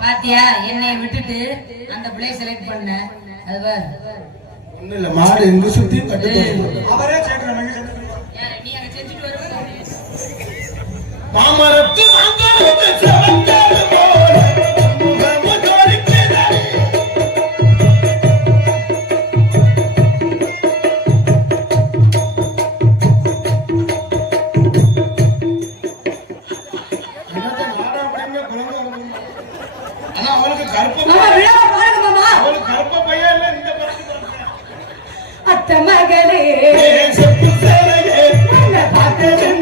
பாத்தியா என்னை விட்டுட்டு அந்த பிள்ளை செலக்ட் பண்ண அது ஒண்ணு இல்ல மாடு எங்க சுத்தியும் கட்டு அவரே சேர்க்கிறாங்க நீ அங்க செஞ்சுட்டு வருவ மாமரத்து அங்கரத்து செவந்தாரு போல முகமதோரி கேதாரி என்னது நாடா அப்படிங்க குழந்தை ஆனா அவளுக்கு கருப்பு அவளுக்கு கருப்பு பையன் இல்ல இந்த படத்துக்கு அத்த மகளே செப்பு சேலையே பார்த்தது